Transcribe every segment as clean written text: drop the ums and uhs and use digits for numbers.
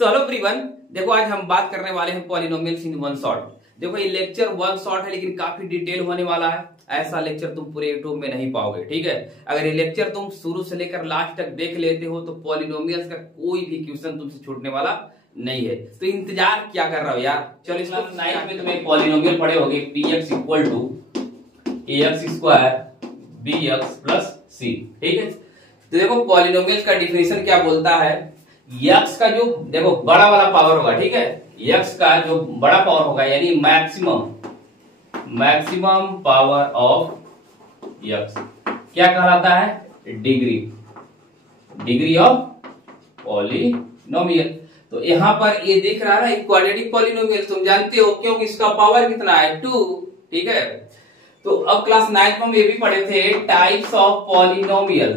So hello everyone, देखो आज हम बात करने वाले हैं पॉलिनोमियल्स इन वन शॉट। देखो ये लेक्चर वन शॉट है लेकिन काफी डिटेल होने वाला है। ऐसा लेक्चर तुम पूरे यूट्यूब में नहीं पाओगे, ठीक है। अगर ये लेक्चर तुम शुरू से लेकर लास्ट तक देख लेते हो तो पॉलिनोमियल्स का कोई भी क्वेश्चन तुमसे छूटने वाला नहीं है। तो इंतजार क्या कर रहे हो यार, चलो इस क्लास 9 में तुम्हें पॉलिनोमियल पढ़े होगे px equal to ax square bx plus c, ठीक है। तो देखो पॉलिनोमियल्स का डिफिनेशन क्या बोलता है, x का जो देखो बड़ा वाला पावर होगा, ठीक है। x का जो बड़ा पावर होगा यानी मैक्सिमम पावर ऑफ x क्या कहलाता है, डिग्री ऑफ पॉलिनोमियल। तो यहां पर ये दिख रहा है क्वाड्रेटिक पॉलिनोमियल, तुम जानते हो क्योंकि इसका पावर कितना है 2, ठीक है। तो अब क्लास 9 में हम ये भी पढ़े थे टाइप्स ऑफ पॉलिनोमियल।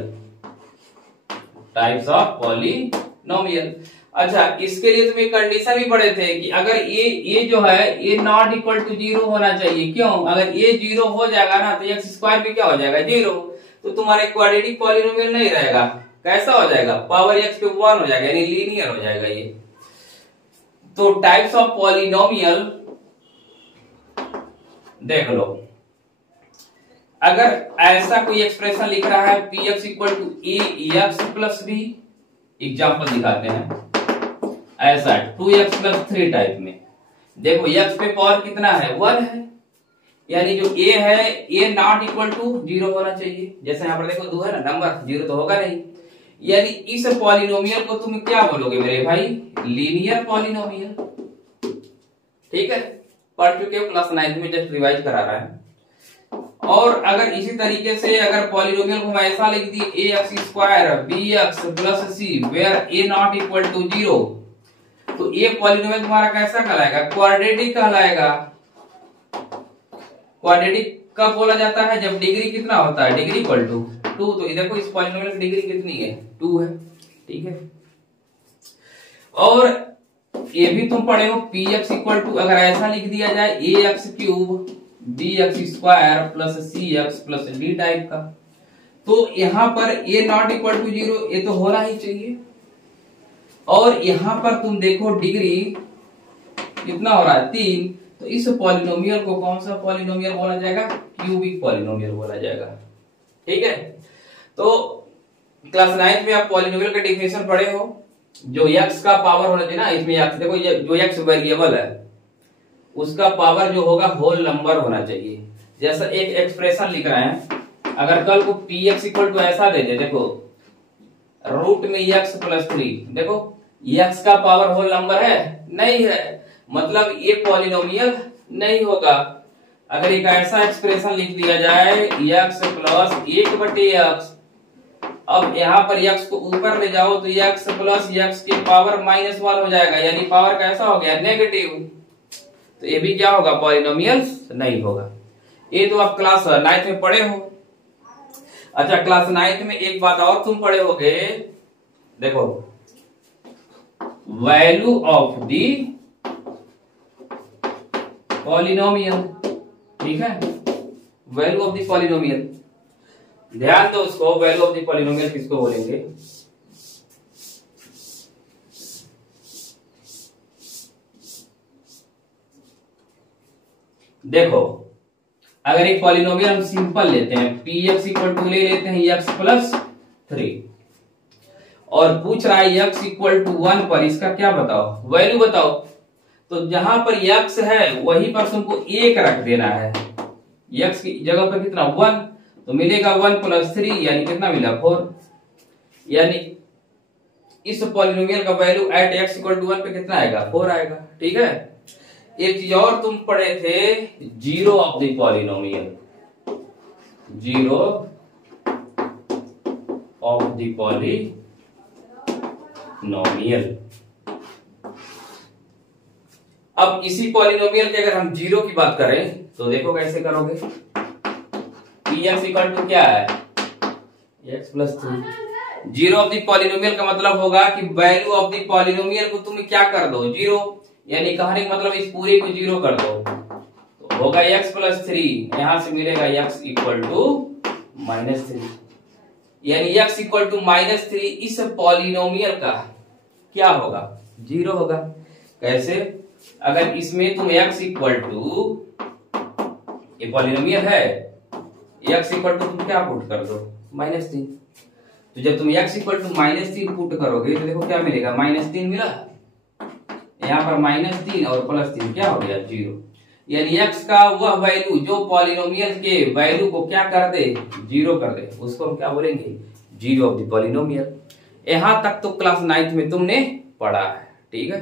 अच्छा, इसके लिए तुम्हें कंडीशन भी पढ़े थे कि अगर ये जो है ये नॉट इक्वल टू 0 होना चाहिए। क्यों? अगर ये 0 हो जाएगा ना तो x स्क्वायर भी क्या हो जाएगा 0, तो तुम्हारे क्वाड्रेटिक पॉलिनोमियल नहीं रहेगा। कैसा हो जाएगा, पावर x पे 1 हो जाएगा यानी लीनियर हो जाएगा ये। तो टाइप्स ऑफ पॉलिनोमियल देख लो, अगर ऐसा कोई एक्सप्रेशन लिख रहा है px equal to ax plus b, example दिखाते हैं। ऐसा 2x प्लस 3 टाइप में देखो x पे पावर कितना है 1 है, यानी जो a है a नॉट इक्वल टू 0 होना चाहिए। जैसे यहाँ पर देखो 2 है ना, नंबर 0 तो होगा नहीं, यानी इस पॉलिनोमियल को तुम क्या बोलोगे मेरे भाई, लीनियर पॉलिनोमियल, ठीक है। पढ़ चुके हो क्लास 9 में, जस्ट रिवाइज करा रहा है। और अगर इसी तरीके से अगर पॉलिनोमियल को मैं ऐसा लिख दी ax square bx plus c where a not equal to 0, तो ये पॉलिनोमियल तुम्हारा कैसा कहलाएगा, क्वाड्रेटिक कहलाएगा। क्वाड्रेटिक कब बोला जाता है, जब डिग्री कितना होता है, डिग्री इक्वल टू 2। तो इधर को इस पॉलिनोमियल की डिग्री कितनी है 2 है, ठीक है। और ये भी तुम पढ़े हो px इक्वल टू, अगर ऐसा लिख दिया जाए ax cube bx square plus cx plus d type का, तो यहां पर a नॉट इक्वल टू 0 ये तो होना ही चाहिए। और यहां पर तुम देखो डिग्री कितना हो रहा है 3, तो इस पॉलिनोमियल को कौन सा पॉलिनोमियल बोला जाएगा, क्यूबिक पॉलिनोमियल बोला जाएगा, ठीक है। तो क्लास 9 में आप पॉलिनोमियल का डेफिनेशन पढ़े हो। जो x का पावर होना चाहिए ना, इसमें x देखो ये जो x वेरिएबल है उसका पावर जो होगा होल नंबर होना चाहिए। जैसा एक एक्सप्रेशन लिख रहे हैं, अगर कल को px इक्वल टू ऐसा दे दे, देखो रूट में x प्लस 3, देखो x का पावर होल नंबर है नहीं है, मतलब ये पॉलिनोमियल नहीं होगा। अगर एक ऐसा एक्सप्रेशन लिख दिया जाए x प्लस 1/x, अब यहाँ पर x को ऊपर ले जाओ तो x प्लस x के पावर -1 हो जाएगा, यानी पावर कैसा हो गया नेगेटिव। तो ये भी क्या होगा, पॉलिनोमियल नहीं होगा। ये तो आप क्लास 9 में पढ़े हो। अच्छा, क्लास 9 में एक बात और तुम पढ़े होगे, देखो वैल्यू ऑफ दी पॉलिनोमियल, ठीक है। वैल्यू ऑफ दी पॉलिनोमियल, ध्यान दो उसको, वैल्यू ऑफ दी पॉलिनोमियल किसको बोलेंगे, देखो अगर एक पॉलिनोमियल हम सिंपल लेते हैं px इक्वल टू ले लेते हैं x प्लस 3, और पूछ रहा है x इक्वल टू 1 पर इसका क्या बताओ, वैल्यू बताओ। तो जहां पर x है वहीं पर तुमको 1 रख देना है, x की जगह पर कितना 1, तो मिलेगा 1 प्लस 3 यानी कितना मिला 4, यानी इस पॉलिनोमियल का value at x equal to 1 पे कितना आएगा 4 आएगा, ठीक है। एक चीज और तुम पढ़े थे, zero of the polynomial, zero of the polynomial. अब इसी पॉलिनोमियल के अगर हम जीरो की बात करें तो देखो कैसे करोगे, px इक्वल टू क्या है x plus 3। Zero of the polynomial का मतलब होगा कि वैल्यू ऑफ द पॉलिनोमियल को तुम क्या कर दो 0, यानी कहने का मतलब इस पूरे को 0 कर दो, तो होगा x प्लस 3, यहां से मिलेगा x इक्वल टू -3, यानी x इक्वल टू -3 इस पॉलिनोमियल का क्या होगा, जीरो होगा। कैसे? अगर इसमें तुम x इक्वल टू, ये पॉलिनोमियल है, x इक्वल टू तुम क्या पुट कर दो? -3। तो जब तुम x इक्वल टू -3 पुट करोगे तो देखो क्या मिलेगा, -3 मिला, यहाँ पर -3 और +3 क्या हो गया? 0। यानी x का वह वैल्यू जो पॉलिनोमियल के वैल्यू को क्या कर दे? 0 कर दे, उसको हम क्या बोलेंगे? Zero of the polynomial. यहां तक तो क्लास 9th में तुमने पढ़ा है, ठीक है।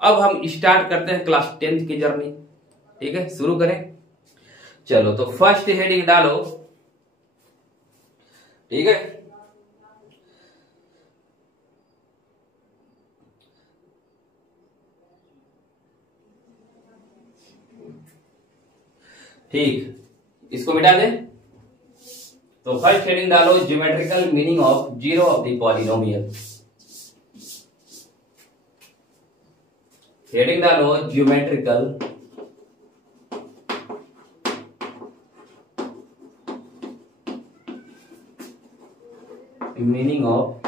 अब हम स्टार्ट करते हैं क्लास 10th की जर्नी, ठीक है। शुरू करें, चलो। तो फर्स्ट हेडिंग डालो, ठीक है। ठीक, इसको मिटा दे। तो फर्स्ट हेडिंग डालो, geometrical meaning of zero of the polynomial. Heading डालो, geometrical meaning of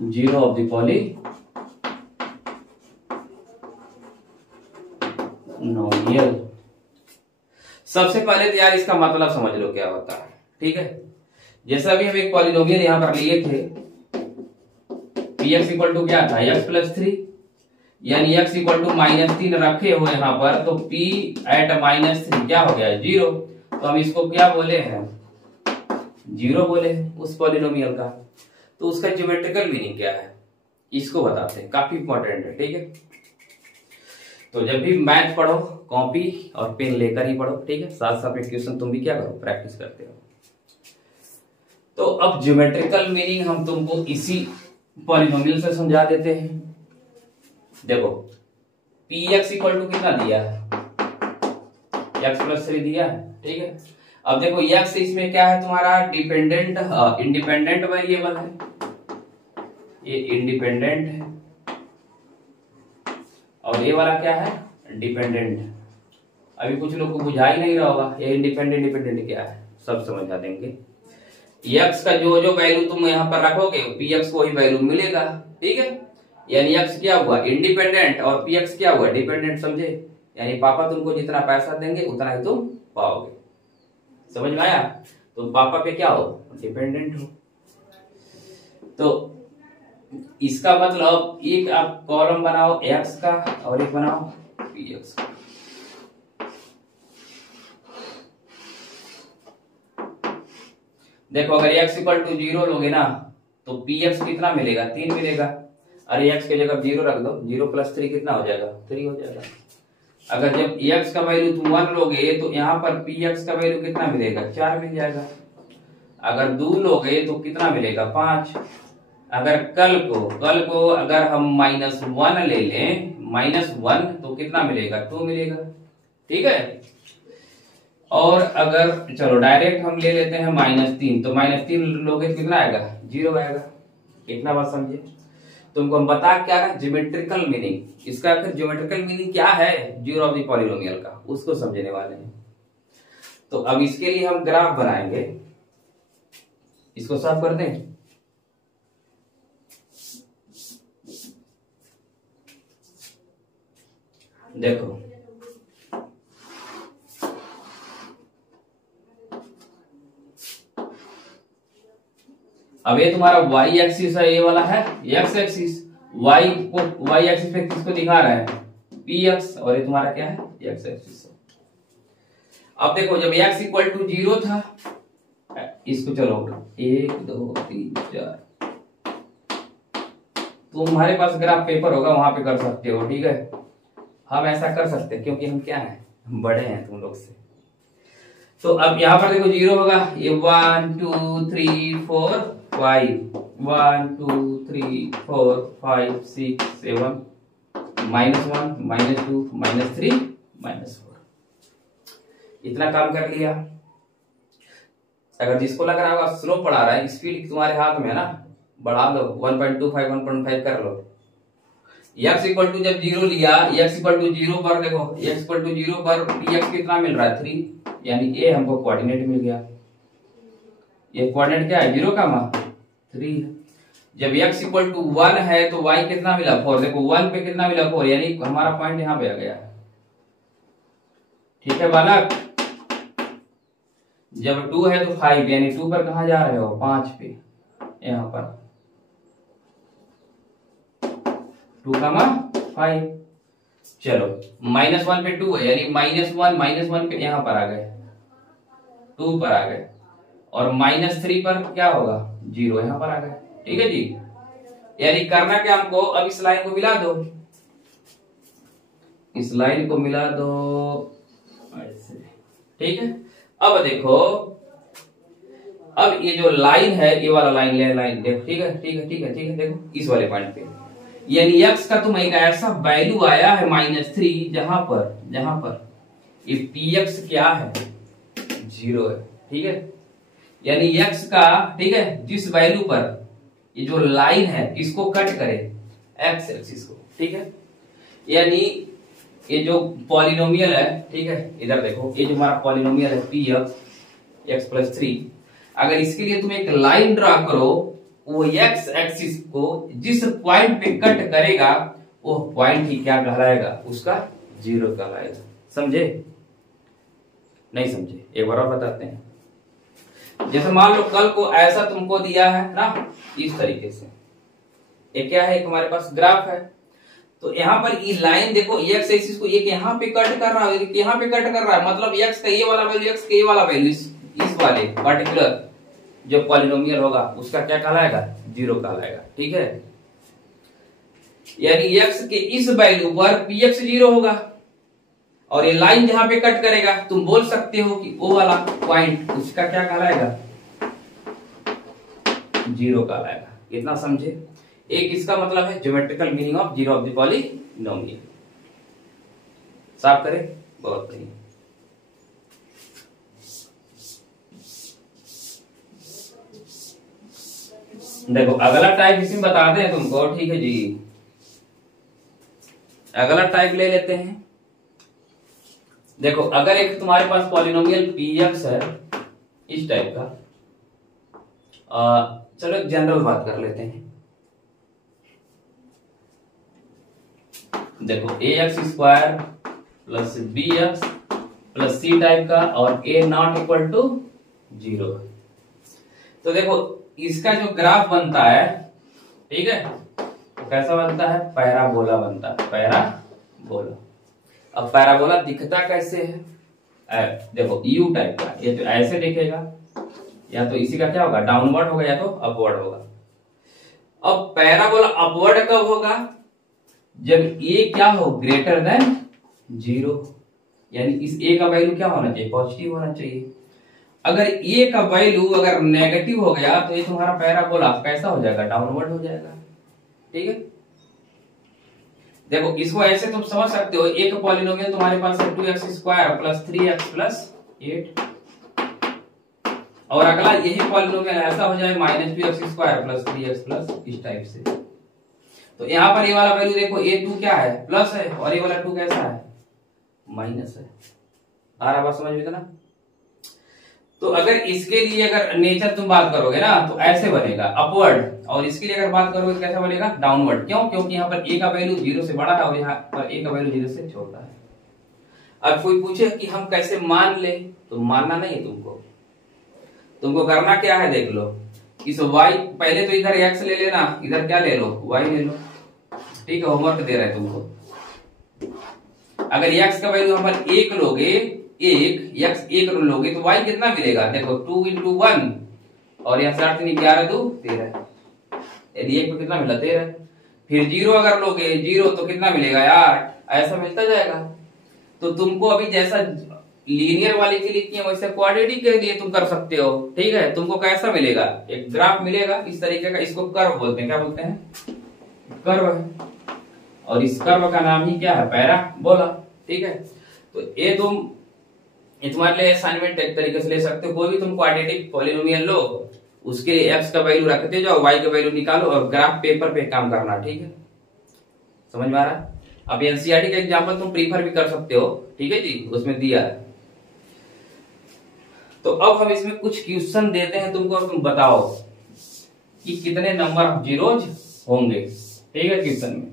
zero of the polynomial. सबसे पहले तो यार इसका मतलब समझ लो क्या होता है, ठीक है। जैसा भी हम एक पॉलिनोमियल यहां पर लिए थे, px इक्वल टू क्या था? x + 3, यानी x इक्वल टू -3 रखे हो यहाँ पर, तो p एट -3 क्या हो गया? 0। तो हम इसको क्या बोले हैं? 0 बोले हैं उस पॉलिनोमियल का। तो उसका ज्योमेट्रिकल मीनिंग क्या है इसको बताते हैं, काफी इंपॉर्टेंट है, ठीक है। तो जब भी मैथ पढ़ो कॉपी और पेन लेकर ही पढ़ो, ठीक है। साथ साथ में क्वेश्चन तुम भी क्या करो? प्रैक्टिस करते रहो। तो अब ज्योमेट्रिकल मीनिंग हम तुमको इसी पॉलिनोमियल से समझा देते हैं। देखो px इक्वल टू कितना दिया है? x + 3 दिया है, ठीक है। अब देखो x इसमें क्या है तुम्हारा? डिपेंडेंट, इंडिपेंडेंट वेरिएबल है, ये इंडिपेंडेंट है, और ये वाला क्या है? डिपेंडेंट। अभी कुछ लोग को बुझा ही नहीं रहा होगा ये इंडिपेंडेंट डिपेंडेंट क्या है, सब समझा देंगे। x का जो जो वैल्यू तुम यहाँ पर रखोगे px को वही वैल्यू मिलेगा, ठीक है। यानी x क्या हुआ? इंडिपेंडेंट, और px क्या हुआ? डिपेंडेंट, समझे। यानी पापा तुमको जितना पैसा देंगे उतना ही तुम पाओगे, समझ में आया? तुम पापा पे क्या हो? डिपेंडेंट हो। तो इसका मतलब एक आप कॉलम बनाओ x का और एक बनाओ px का। देखो अगर x इक्वल टू 0 लोगे ना तो px कितना मिलेगा? 3 मिलेगा। अरे x की जगह 0 रख दो, 0 + 3 कितना हो जाएगा? 3 हो जाएगा। अगर जब x का वैल्यू तुम 1 लोगे तो यहाँ पर px का वैल्यू कितना मिलेगा? 4 मिल जाएगा। अगर 2 लोगे तो कितना मिलेगा? 5। अगर कल को अगर हम -1 ले लें, -1 तो कितना मिलेगा? 2 मिलेगा, ठीक है। और अगर चलो डायरेक्ट हम ले लेते हैं -3, तो -3 लोगे तो कितना आएगा? 0 आएगा। इतना बात समझे। तुमको हम बता क्या है? Geometrical meaning. इसका आखिर ज्योमेट्रिकल मीनिंग क्या है जीरो ऑफ द पॉलिनोमियल का, उसको समझने वाले हैं। तो अब इसके लिए हम ग्राफ बनाएंगे, इसको साफ कर दें। देखो अब ये तुम्हारा y एक्सिस है, ये वाला है x एक्सिस। y एक्सिस पे किसको दिखा रहा है? px, और ये तुम्हारा क्या है? x axis. अब देखो जब x इक्वल टू 0 था, इसको चलो 1 2 3 4, तुम्हारे पास ग्राफ पेपर होगा वहां पे कर सकते हो, ठीक है। हम ऐसा कर सकते हैं क्योंकि हम क्या है? हम बड़े हैं तुम लोग से। तो अब यहाँ पर देखो 0 होगा, ये 1 2 3 4 5, 1 2 3 4 5 6 7, -1 -2 -3 -4, इतना काम कर लिया। अगर जिसको लग रहा होगा स्लो पढ़ा रहा है, स्पीड तुम्हारे हाथ में है ना, बढ़ा लो 1.25 1.5 कर लो। x इक्वल टू जब 0 लिया, x इक्वल टू 0 पर देखो x इक्वल टू 0 पर px कितना मिल रहा है? 3, यानी ये हमको कोऑर्डिनेट मिल गया। ये कोऑर्डिनेट क्या है? 0, 3 है। जब x इक्वल टू 1 है तो y कितना मिला 4। देखो 1 पे कितना मिला 4, यानी हमारा पॉइंट यहां पे आ गया। ठीक है बालक, जब 2 है तो 5, यानी 2 पर कहां जा रहे हो 5 पे, यहां पर 2,5। चलो -1 पे 2 है, यानी -1 पे यहां पर आ गए, 2 पर आ गए, और -3 पर क्या होगा 0 यहां पर आ गए। ठीक है जी, यानी करना क्या हमको, अब इस लाइन को मिला दो, इस लाइन को मिला दो ऐसे। ठीक है, अब देखो, अब ये जो लाइन है, ये वाला लाइन देखो, ठीक है ठीक है ठीक है ठीक है, देखो इस वाले पॉइंट पे, यानी x का तुम एक ऐसा वैल्यू आया है -3, जहां पर ये px क्या है 0 है। ठीक है, यानी x का, ठीक है, जिस वैल्यू पर ये जो लाइन है इसको कट करे, x एक्सिस को। ठीक है, यानी ये जो पॉलिनोमियल है, ठीक है, इधर देखो, ये जो हमारा पॉलिनोमियल है px x+3, अगर इसके लिए तुम एक लाइन ड्रा करो, वो x एक्सिस को जिस पॉइंट पे कट करेगा वो पॉइंट ही क्या कहलाएगा, उसका 0 कहलाएगा। समझे? नहीं समझे? एक बार और बताते हैं। जैसे मान लो कल को ऐसा तुमको दिया है ना, इस तरीके से, ये क्या है, तुम्हारे पास ग्राफ है, तो यहाँ पर ये लाइन देखो, x एक्सिस को एक यहाँ पे कट कर रहा है, यहाँ पे कट कर रहा है, मतलब x का ये वाला वैल्यू, x का ये वाला वैल्यू, इस वाले पर्टिकुलर जो पॉलिनोमियल होगा उसका क्या कहलाएगा 0 कहलाएगा। ठीक है, यानी x के इस वैल्यू पर px 0 होगा, और ये लाइन जहां पे कट करेगा तुम बोल सकते हो कि वो वाला पॉइंट उसका क्या कहलाएगा 0 कहलाएगा। इतना समझे? एक इसका मतलब है geometrical meaning of 0 of the polynomial. साफ करें? बहुत बढ़िया। देखो अगला टाइप इसमें बताते हैं तुमको। ठीक है जी, अगला टाइप ले लेते हैं। देखो अगर एक तुम्हारे पास पॉलिनोमियल px है इस टाइप का, चलो एक जनरल बात कर लेते हैं। देखो ax² plus bx plus c type का, और a नॉट इक्वल टू 0। तो देखो इसका जो ग्राफ बनता है, ठीक है, तो कैसा बनता है, पैराबोला बनता है, पैराबोला। अब पैराबोला दिखता कैसे है, देखो यू टाइप का, ये तो ऐसे दिखेगा, या तो इसी का क्या होगा डाउनवर्ड होगा, या तो अपवर्ड होगा। अब पैराबोला अपवर्ड कब होगा, जब ए क्या हो ग्रेटर देन 0, यानी इस ए का वैल्यू क्या होना चाहिए, पॉजिटिव होना चाहिए। अगर ए का वैल्यू अगर नेगेटिव हो गया तो ये तुम्हारा पैराबोला कैसा हो जाएगा, डाउनवर्ड हो जाएगा। ठीक है, देखो इसको ऐसे तुम समझ सकते हो, एक पॉलिनोमियल तुम्हारे पास है 2x² प्लस 3x प्लस 8, और अगला यही पॉलिनोमियल ऐसा हो जाए -2x² प्लस 3x प्लस, इस टाइप से। तो यहाँ पर ये वाला वैल्यू देखो, a2 क्या है प्लस है, और ये वाला 2 कैसा है माइनस है। आ रहा बात समझ में ना? तो अगर इसके लिए अगर नेचर तुम बात करोगे ना तो ऐसे बनेगा अपवर्ड, और इसके लिए अगर बात करोगे तो कैसा बनेगा डाउनवर्ड। क्यों? क्योंकि यहाँ पर a का वैल्यू 0 से बड़ा है और यहाँ पर a का वैल्यू 0 से छोटा है। अब कोई पूछे कि हम कैसे मान ले, तो मानना नहीं तुमको करना क्या है, देख लो इस y, पहले तो इधर x ले लेना, इधर क्या ले लो y ले लो। ठीक है, होमवर्क दे रहा है तुमको। अगर x का वैल्यू हम 1 लोगे, x 1 लोगे तो y कितना मिलेगा, देखो 2 × 1, और यहाँ से 8 × 11 2 13, यदि 1 पे कितना मिला 13। फिर 0 अगर लोगे 0 तो कितना मिलेगा 8, ऐसा मिलता जाएगा। तो तुमको अभी जैसा लीनियर वाले के लिए किया वैसे क्वाड्रेटिक के लिए तुम कर सकते हो। ठीक है, तुमको कैसा मिलेगा, एक ग्राफ मिलेगा इस तरीके का, इसको कर्व बोलते हैं। क्या बोलते हैं? कर्व है, और इस कर्व का नाम ही क्या है, पैराबोला। ठीक है, तो ये तुम्हारे लिए असाइनमेंट एक तरीके से ले सकते हो। कोई भी तुम क्वाड्रेटिक पॉलिनोमियल लो, उसके x का वैल्यू रखते जाओ, y का वैल्यू निकालो, और ग्राफ पेपर पे काम करना। ठीक है, समझ में आ रहा है? अब एनसीईआरटी का एग्जांपल तुम प्रीफर भी कर सकते हो। ठीक है जी, उसमें दिया है। तो अब हम इसमें कुछ क्वेश्चन देते हैं तुमको, और तुम बताओ कि कितने नंबर ऑफ जीरोज होंगे, ठीक है, क्वेश्चन में।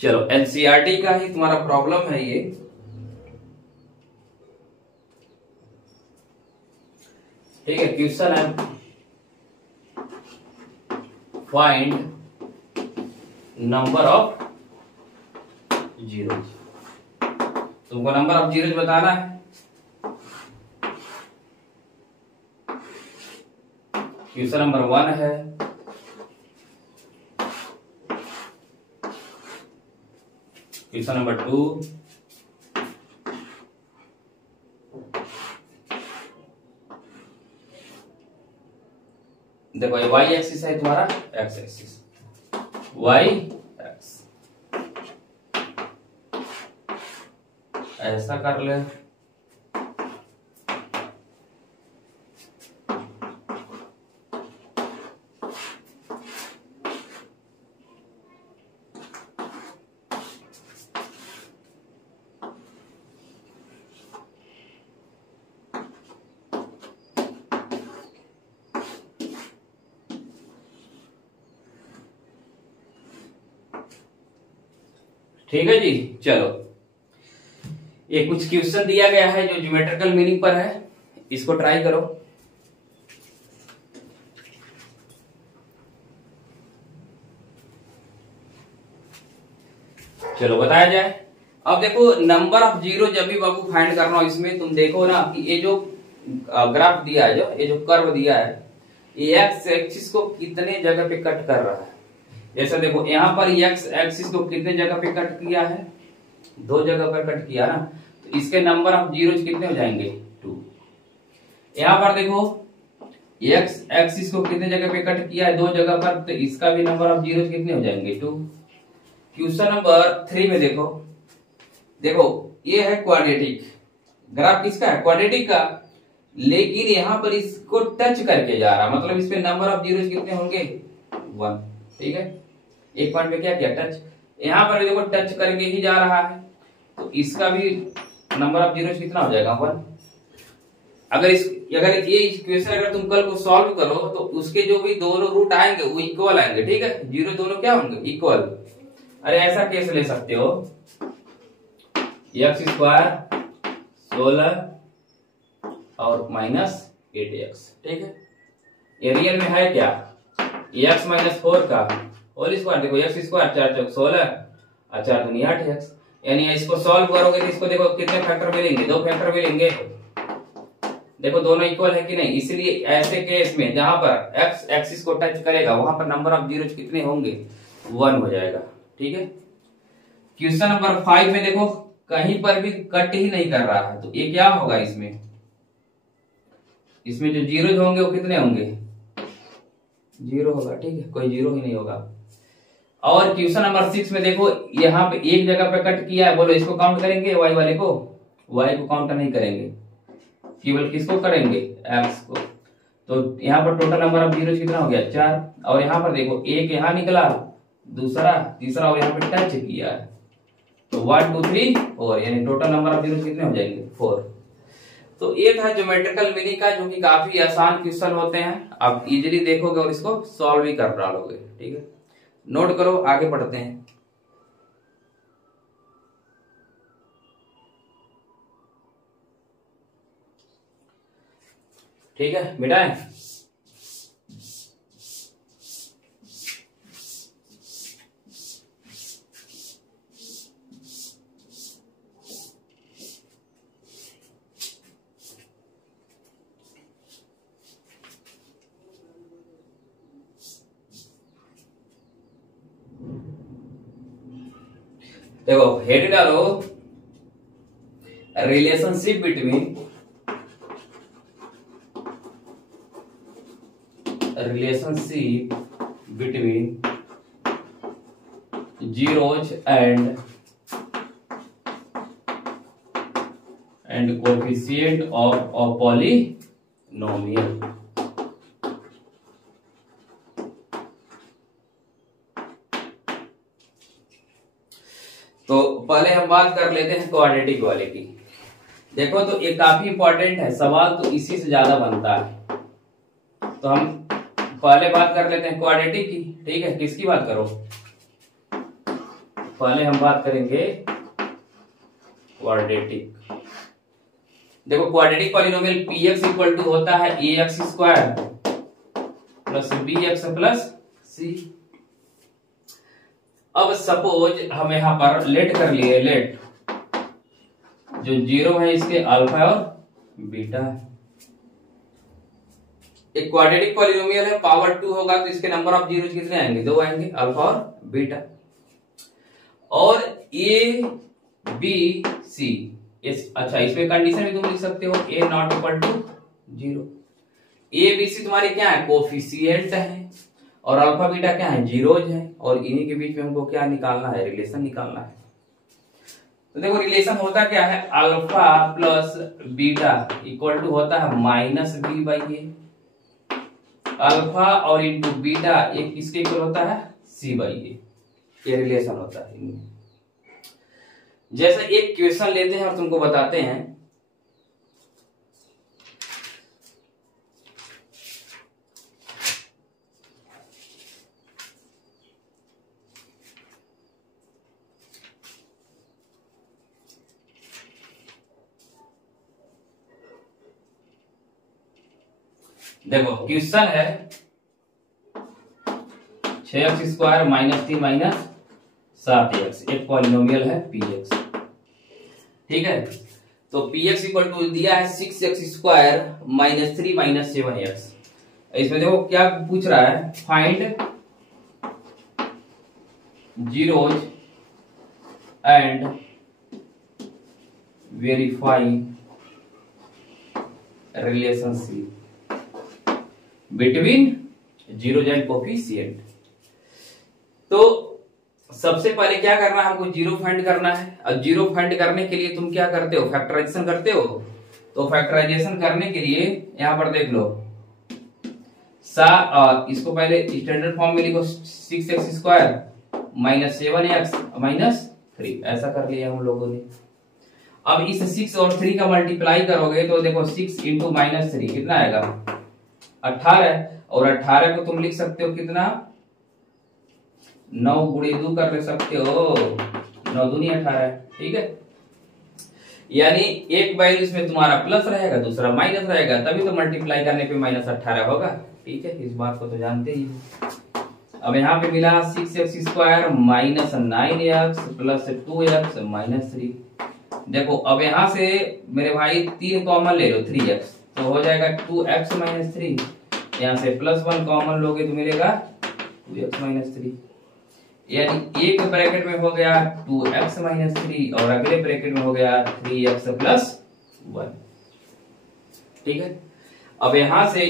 चलो एनसीईआरटी का ही तुम्हारा प्रॉब्लम है ये। ठीक है, क्वेश्चन है फाइंड नंबर ऑफ जीरोज। तुमको नंबर ऑफ जीरोज बताना है। क्वेश्चन नंबर 1 है, क्वेश्चन नंबर 2, देखो ये y एक्सिस है तुम्हारा, x एक्सिस, y x, ऐसा कर ले। ठीक है जी। चलो ये कुछ क्वेश्चन दिया गया है जो ज्योमेट्रिकल मीनिंग पर है, इसको ट्राई करो। चलो बताया जाए। अब देखो नंबर ऑफ जीरो जब भी बाबू फाइंड करना हो इसमें तुम देखो ना कि ये जो ग्राफ दिया है, जो ये जो कर्व दिया है, ये एक्स एक्सिस को कितने जगह पे कट कर रहा है। जैसे देखो यहाँ पर एक्स एक्सिस को कितने जगह पे कट किया है, 2 जगह पर कट किया ना, तो इसके नंबर ऑफ जीरोज कितने हो जाएंगे, 2। यहाँ पर देखो एक्स एक्सिस को कितने जगह पे कट किया है, 2 जगह पर, तो इसका भी नंबर ऑफ जीरोज कितने हो जाएंगे, 2। क्वेश्चन नंबर 3 में देखो, देखो ये है क्वाड्रेटिक ग्राफ, किसका है, क्वाड्रेटिक का, लेकिन यहाँ पर इसको टच करके जा रहा, मतलब इस पे नंबर ऑफ जीरोज कितने होंगे, 1। ठीक है, एक पॉइंट पे क्या किया, टच। यहाँ पर देखो टच करके ही जा रहा है, तो इसका भी नंबर ऑफ जीरोज कितना हो जाएगा, 1। अगर ये इक्वेशन अगर तुम कल को सॉल्व करो तो उसके जो भी दोनों रूट आएंगे वो इक्वल आएंगे। ठीक है, जीरो दोनों क्या होंगे, इक्वल। अरे ऐसा कैसे ले सकते हो, एक्स स्क्वायर 16 और -8x। ठीक है, ये रियल में है क्या, x - 4 का होल स्क्वायर। देखो x स्क्वायर 4 चौक 16 और 4 दूनी 8x, यानी इसको सॉल्व करोगे तो इसको देखो कितने फैक्टर मिलेंगे, 2 फैक्टर मिलेंगे। देखो दोनों इक्वल है कि नहीं, इसलिए ऐसे केस में जहां पर x एक्सिस को टच करेगा वहां पर नंबर ऑफ जीरोज कितने होंगे, 1 हो जाएगा। ठीक है, क्वेश्चन नंबर 5 में देखो कहीं पर भी कट ही नहीं कर रहा है, तो ये क्या होगा, इसमें जो जीरोज होंगे वो कितने होंगे, 0 होगा। ठीक है, कोई 0 ही नहीं होगा। और क्वेश्चन नंबर 6 में देखो यहाँ पे एक जगह पे कट किया है, बोलो इसको काउंट करेंगे, y वाले को, y को काउंट नहीं करेंगे, केवल किसको करेंगे, x को। तो यहाँ पर टोटल नंबर ऑफ जीरोज कितना हो गया, 4। और यहाँ पर देखो एक यहाँ निकला, दूसरा, तीसरा, और यहाँ पे टच किया है, तो 1 2 3 4, यानी टोटल नंबर ऑफ जीरोज कितने हो जाएंगे, 4। तो ये था ज्योमेट्रिकल मीनिंग का, जो कि काफी आसान क्वेश्चन होते हैं, आप इजीली देखोगे और इसको सॉल्व भी कर डालोगे। ठीक है, नोट करो, आगे बढ़ते हैं। ठीक है, मिटाएं। देखो हेड डालो, relationship between zeros and and coefficient of a polynomial. तो पहले हम बात कर लेते हैं क्वाड्रेटिक वाले की। देखो तो ये काफी इंपॉर्टेंट है, सवाल तो इसी से ज्यादा बनता है। तो हम पहले बात कर लेते हैं क्वाड्रेटिक की, ठीक है। किसकी बात करो, पहले हम बात करेंगे क्वाड्रेटिक। देखो quadratic polynomial px equal to होता है ax square plus bx plus c। अब सपोज हम यहां पर लेट कर लिए, लेट जो जीरो है इसके अल्फा और बीटा है। एक क्वाड्रेटिक पॉलिनोमियल है, पावर 2 होगा तो इसके नंबर ऑफ जीरो कितने आएंगे, 2 आएंगे, अल्फा और बीटा। और ए बी सी, अच्छा इसमें कंडीशन भी तुम लिख सकते हो, a not equal to 0। A b c तुम्हारे क्या है, कोफिशिएंट है, और अल्फा बीटा क्या है, जीरोज है, और इन्हीं के बीच में हमको क्या निकालना है, रिलेशन निकालना है। तो देखो रिलेशन होता क्या है, alpha plus beta equal to होता है minus B by A. Alpha और इंटू बीटा एक किसके इक्वल होता है, सी बाई ए। ये रिलेशन होता है इनमें। जैसे एक क्वेश्चन लेते हैं और तुमको बताते हैं, देखो क्वेश्चन है 6x square minus 3 minus 7x, एक पॉलिनोमियल है px, ठीक है। तो px इक्वल टू दिया है 6x square minus 3 minus 7x। इसमें देखो क्या पूछ रहा है, find zeros and verify relationship between zeros and coefficient. तो सबसे पहले क्या करना है, हमको जीरो फाइंड करना है। अब जीरो फाइंड करने के लिए तुम क्या करते हो, फैक्टराइजेशन करते हो। तो फैक्टराइजेशन करने के लिए यहां पर देख लो, इसको पहले स्टैंडर्ड फॉर्म में लिखो, 6x square minus 7x minus 3, ऐसा कर लिया हम लोगों ने। अब इस 6 और 3 का मल्टीप्लाई करोगे तो देखो 6 इंटू माइनस 3 कितना आएगा, 18, और 18 को तुम लिख सकते हो कितना, 9 गुणे 2 कर सकते हो, 9 दूनी 18, ठीक है। यानी एक वैल्यू इसमें तुम्हारा प्लस रहेगा, दूसरा माइनस रहेगा, तभी तो मल्टीप्लाई करने पे माइनस 18 होगा, ठीक है। इस बात को तो जानते ही। अब यहाँ पे मिला 6x square minus 9x plus 2x minus 3। देखो अब यहाँ से मेरे भाई 3 कॉमन ले लो, 3x तो हो जाएगा 2x माइनस 3। यहाँ से प्लस 1 कॉमन लोगे तो मिलेगा 2x माइनस 3। यानी एक ब्रैकेट में हो गया 2x माइनस 3 और अगले ब्रैकेट में हो गया 3x प्लस 1, ठीक है। अब यहां से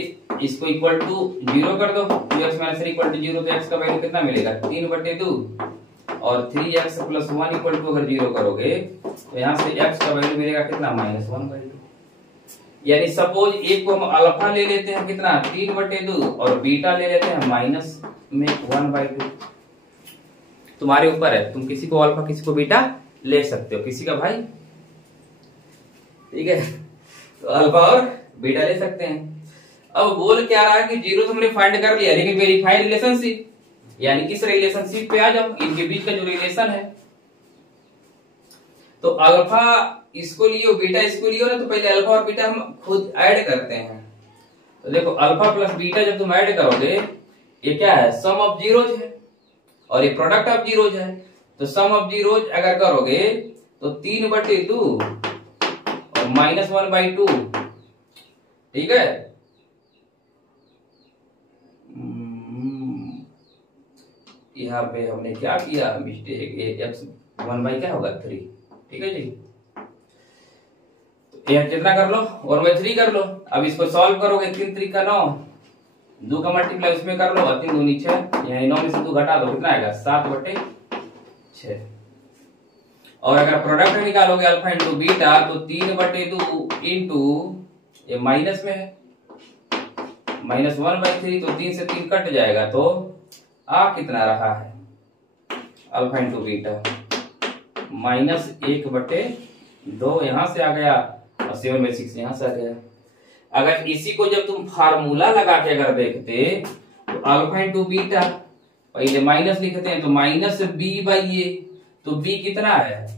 इसको इक्वल टू 0 कर दो, 2x माइनस 3 इक्वल टू 0, तो x का वैल्यू कितना मिलेगा, 3/2, और 3x प्लस 1 इक्वल टू अगर 0 करोगे तो यहां से x का वैल्यू मिलेगा कितना, -1/2। यानी सपोज एक को हम अल्फा ले लेते हैं कितना, 3/2, और बीटा ले लेते हैं माइनस में 1/2। तुम्हारे ऊपर है, तुम किसी को अल्फा किसी को बीटा ले सकते हो, किसी का भाई, ठीक है। तो अल्फा और बीटा ले सकते हैं। अब बोल क्या रहा है कि जीरो तुमने फाइंड कर लिया, लेकिन वेरीफाई रिलेशनशिप, यानी किस रिलेशनशिप पे आ जाओ, इनके बीच का जो रिलेशन है। तो अल्फा इसको लियो, बीटा इसको लियो ना, तो पहले अल्फा और बीटा हम खुद ऐड करते हैं। तो देखो अल्फा प्लस बीटा जब तुम ऐड करोगे, ये क्या है, सम ऑफ जीरोज है, और ये प्रोडक्ट ऑफ जीरोज है। तो सम ऑफ जीरोज अगर करोगे तो 3/2 और -1/2, ठीक है। यहाँ पे हमने क्या किया मिस्टेक, x 1 क्या होगा 3, ठीक है जी। तो ये कितना कर लो, 1/3 कर लो। अब इसको सॉल्व करोगे, 3 3 का 9, 2 का मल्टीप्लाई उसमें कर लो, 3 दूनी 6, यानी 9 में से 2 घटा दो, कितना आएगा 7/6। और अगर प्रोडक्ट निकालोगे अल्फा इंटू बीटा तो 3/2 इंटू ये माइनस में है -1/3, तो 3 से 3 कट जाएगा, तो आ कितना रहा है अल्फा इंटू बीटा -1/2 यहां से आ गया और 7/6 यहां से आ गया। अगर इसी को जब तुम फार्मूला लगा के अगर देखते तो अल्फा इंटू बीटा पहले माइनस लिखते हैं तो -b/a, तो b कितना है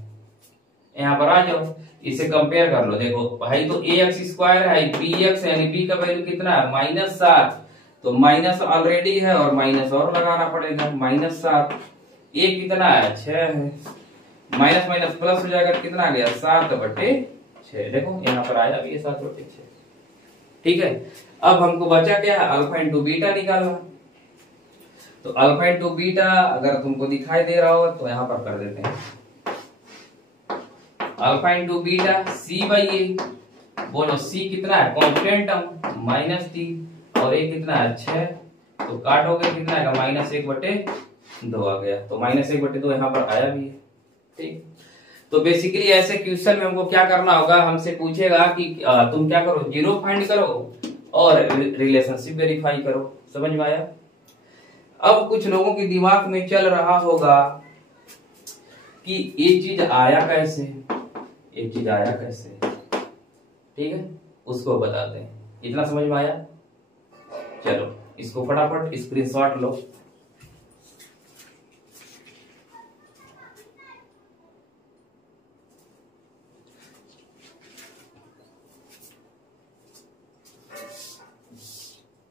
यहाँ पर आ जाओ, इसे कंपेयर कर लो। देखो भाई तो ax² है, bx यानी b का वैल्यू कितना है -7, तो माइनस ऑलरेडी है और माइनस और लगाना पड़ेगा -7। a कितना है 6 है, माइनस माइनस प्लस हो जाएगा, कितना आ गया 7/6। देखो यहाँ पर आया भी 7/6। ठीक है, अब हमको बचा क्या है अल्फा इंटू बीटा निकालना। तो अल्फा इंटू बीटा अगर तुमको दिखाई दे रहा हो तो यहाँ पर कर देते हैं अल्फा इंटू बीटा c/a। बोलो c कितना है कांस्टेंट टर्म -t और a कितना है 6, तो काटोगे कितना आएगा -1/2 आ गया, तो -1/2 यहाँ पर आया भी है। ठीक, तो बेसिकली ऐसे क्वेश्चन में हमको क्या करना होगा, हमसे पूछेगा कि तुम क्या करो, जीरो फाइंड करो और रिलेशनशिप वेरीफाई करो। समझ में आया? अब कुछ लोगों के दिमाग में चल रहा होगा कि ये चीज आया कैसे, ये चीज आया कैसे। ठीक है, उसको बताते हैं। इतना समझ में आया? चलो इसको फटाफट स्क्रीनशॉट लो।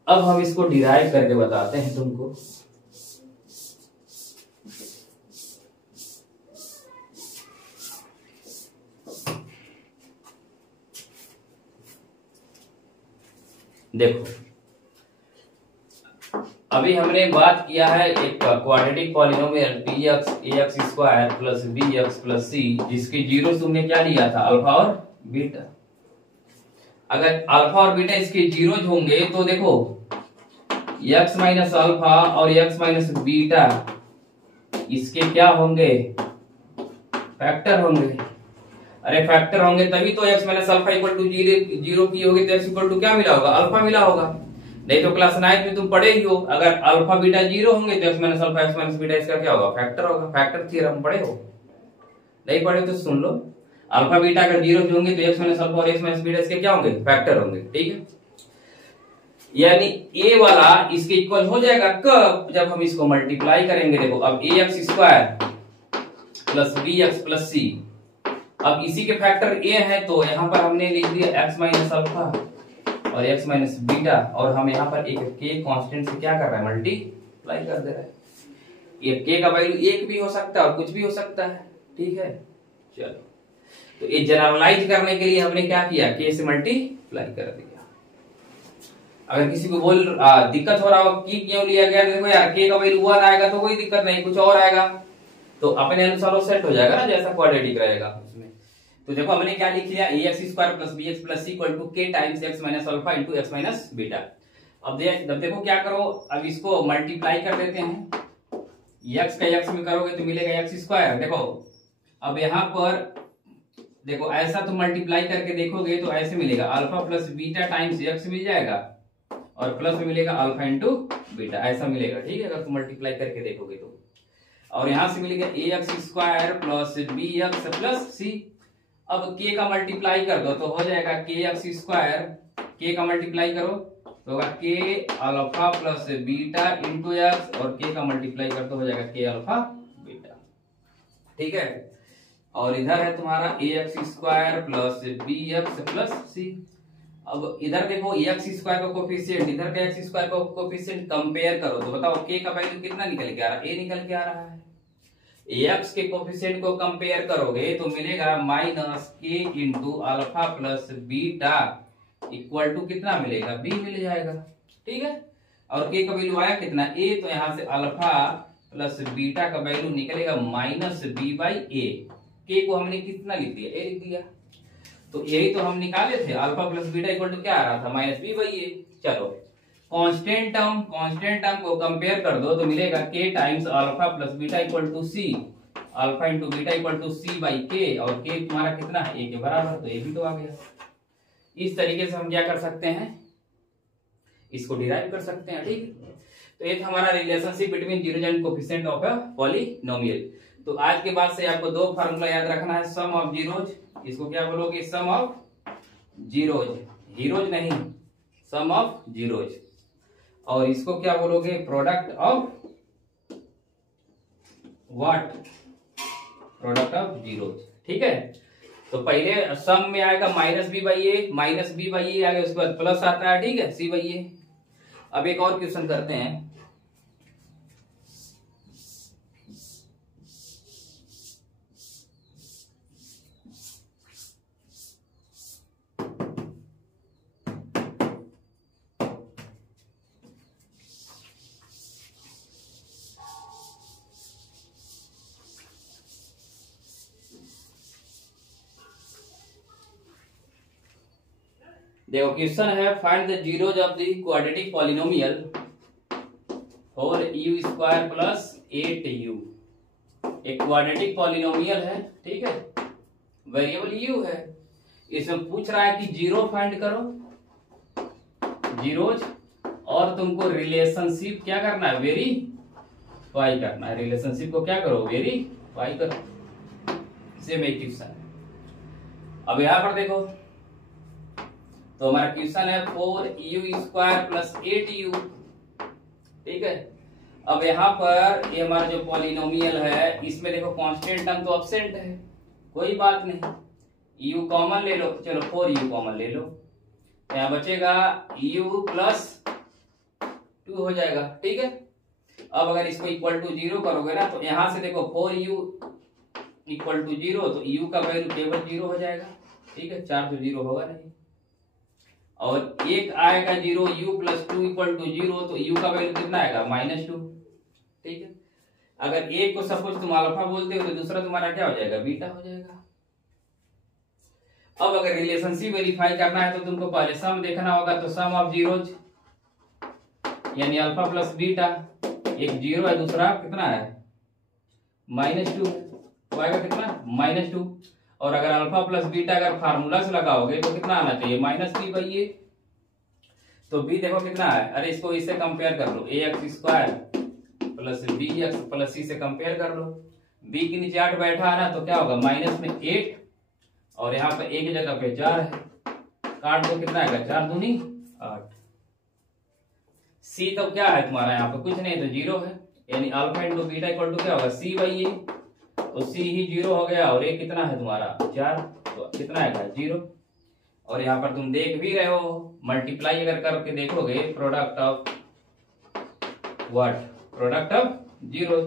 अब हम इसको डिराइव करके बताते हैं तुमको। देखो अभी हमने बात किया है एक quadratic polynomial px ax² plus bx plus c, जिसके जीरो तुमने क्या लिया था अल्फा और बीटा। अगर अल्फा और बीटा इसके जीरोज होंगे तो देखो x माइनस अल्फा और x माइनस बीटा इसके क्या होंगे, फैक्टर होंगे। अरे फैक्टर होंगे तभी तो x minus alpha equal to 0 की होगी, तो x इक्वल टू क्या मिला होगा अल्फा मिला होगा। नहीं तो क्लास 9 में तुम पढ़े ही हो, अगर अल्फा बीटा 0 होंगे तो x minus alpha x minus beta इसका क्या होगा फैक्टर होगा। फैक्टर थ्योरम पढ़े हो? नहीं पढ़े तो सुन लो, अल्फा बीटा अगर 0 होंगे तो x माइनस अल्फा और x माइनस बीटा इसके क्या होंगे फैक्टर होंगे। ठीक है, यानी a वाला इसके इक्वल हो जाएगा कब, जब हम इसको मल्टीप्लाई करेंगे। देखो अब ax² plus bx plus c, अब इसी के फैक्टर a है तो यहाँ पर हमने लिख दिया x माइनस अल्फा और x माइनस बीटा, और हम यहाँ पर एक k कांस्टेंट से क्या कर रहा है मल्टीप्लाई कर दे रहा है। ये k का वैल्यू 1 भी हो सकता है और कुछ भी हो सकता है। ठीक है, चलो तो ये जनरलाइज करने के लिए हमने क्या किया k से मल्टीप्लाई कर दिया। अगर किसी को बोल दिक्कत हो रहा हो कि क्यों लिया गया, देखो यार k का वैल्यू 1 आएगा तो कोई दिक्कत नहीं, कुछ और आएगा तो अपने अनुसार वो सेट हो जाएगा ना, जैसा क्वाड्रेटिक रहेगा उसमें। तो देखो हमने क्या लिख लिया ax² plus bx plus c equal to k times x minus alpha into x minus beta. अब देखो क्या करो, अब इसको मल्टीप्लाई कर देते हैं। x का x में करोगे तो मिलेगा x²। देखो अब यहाँ पर देखो ऐसा तो मल्टीप्लाई करके देखोगे तो ऐसे मिलेगा alpha plus beta times x मिल जाएगा और प्लस में मिलेगा अल्फा इंटू बीटा, ऐसा मिलेगा। ठीक है, अगर तुम मल्टीप्लाई करके देखोगे तो, और यहां से मिलेगा ax² plus bx plus c। अब k का मल्टीप्लाई कर दो तो हो जाएगा kx², k का मल्टीप्लाई करो तो होगा k alpha plus beta into x, और k का मल्टीप्लाई कर दो हो जाएगा k अल्फा बीटा। ठीक है, और इधर है तुम्हारा ax² plus bx plus c। अब इधर देखो x² का कोफिशिएंट, इधर का x² का कोफिशिएंट कंपेयर करो तो बताओ k का वैल्यू कितना निकल के आ रहा है, a निकल के आ रहा है। x के कोफिशिएंट को कंपेयर करोगे तो मिलेगा minus k into alpha plus beta equal to कितना मिलेगा b मिल जाएगा। ठीक है, और k का वैल्यू आया कितना a, तो यहां से अल्फा प्लस बीटा का वैल्यू निकलेगा -b/a। k को हमने कितना लिख दिया a लिख दिया, तो यही तो हम निकाले थे alpha plus beta equal to क्या आ रहा था -b/a। चलो कांस्टेंट टर्म को कंपेयर कर दो तो मिलेगा k times alpha plus beta equal to c, alpha into beta equal to c by k, और के तुम्हारा कितना है, ए के बराबर, तो ए भी तो आ गया। इस तरीके से हम क्या कर सकते हैं, इसको डिराइव कर सकते हैं। ठीक है, तो ये था हमारा relationship between zeros and coefficient of a polynomial. तो आज के बाद से आपको दो फार्मूला याद रखना है, सम ऑफ जीरोज, इसको क्या बोलोगे, सम ऑफ जीरोज, हीरोज नहीं, सम ऑफ जीरोज, और इसको क्या बोलोगे, product of what, product of zeros. ठीक है, तो पहले सम में आएगा minus B by a, minus B by a आगे, उसके बाद प्लस आता है, ठीक है, सी बाई ए। अब एक और क्वेश्चन करते हैं। देखो क्वेश्चन है, find the zeros of the quadratic polynomial for you square plus 8u। एक क्वाड्रेटिक पॉलिनोमियल है, ठीक है, वेरिएबल u है, इसमें पूछ रहा है कि जीरो फाइंड करो, जीरोज, और तुमको रिलेशनशिप क्या करना है, वेरीफाई करना है। रिलेशनशिप को क्या करो, वेरीफाई करो। सेम एक क्वेश्चन है। अब यहां पर देखो, तो हमारा क्वेश्चन है 4u² प्लस 8u, ठीक है। अब यहाँ पर ये हमारा जो पॉलिनोमियल है, इसमें देखो कांस्टेंट टर्म तो एब्सेंट है, कोई बात नहीं, u कॉमन ले लो, चलो 4u कॉमन ले लो, यहाँ बचेगा u प्लस 2 हो जाएगा, ठीक है। अब अगर इसको इक्वल टू 0 करोगे ना, तो यहां से देखो 4u इक्वल टू 0, तो u का वैल्यू केवल 0 हो जाएगा, ठीक है, 4 तो 0 होगा नहीं, और एक आएगा 0, u प्लस 2 इक्वल टू 0, तो u का वैल्यू कितना आएगा, -2, ठीक है। अगर एक को सपोज तुम अल्फा बोलते हो, तो दूसरा तुम्हारा क्या हो जाएगा, बीटा हो जाएगा। अब अगर रिलेशनशिप वेरीफाई करना है, तो तुमको पहले सम देखना होगा, तो सम ऑफ जीरोज यानी अल्फा प्लस बीटा, एक 0 है, दूसरा कितना है, -2, तो आएगा कितना, -2। और अगर अल्फा प्लस बीटा अगर फार्मूला से लगाओगे तो कितना आना चाहिए, -b/a। तो b देखो कितना है, अरे इसको इससे कंपेयर कर लो, ax² plus bx plus c से कंपेयर कर लो, b के नीचे 8 बैठा है ना, तो क्या होगा, माइनस में 8, और यहाँ पे a की जगह पे 4 है, काट दो, कितना आएगा, 4 दूनी 8। c तो क्या है तुम्हारा, यहाँ पे कुछ नहीं, तो 0 है, यानी alpha into beta equal to क्या होगा, c/a, तो c ही 0 हो गया, और a कितना है तुम्हारा, 4, तो कितना आएगा, 0। और यहाँ पर तुम देख भी रहे हो, मल्टीप्लाई अगर करके देखोगे, product of what, product of zero,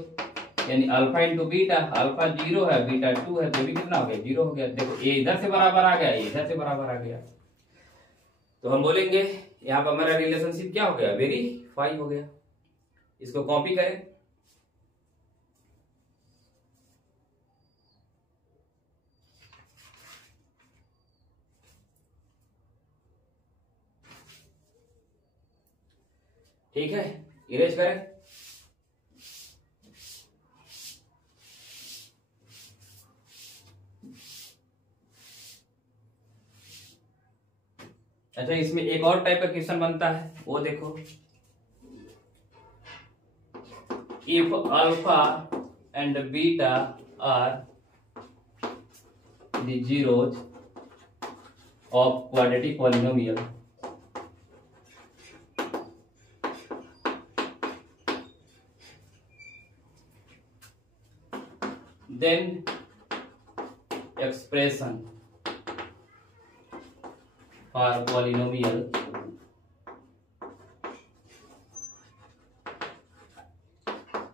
यानी अल्फा इंटू बीटा, अल्फा 0 है, बीटा 2 है, तो भी कितना हो गया, 0 हो गया। देखो a इधर से बराबर आ गया, a इधर से बराबर आ गया, तो हम बोलेंगे यहाँ पर हमारा रिलेशनशिप क्या हो गया, वेरीफाई हो गया। इसको कॉपी करें, ठीक है, इरेज करें। अच्छा, इसमें एक और टाइप का क्वेश्चन बनता है, वो देखो, if alpha and beta are the zeros of quadratic polynomial, then expression for polynomial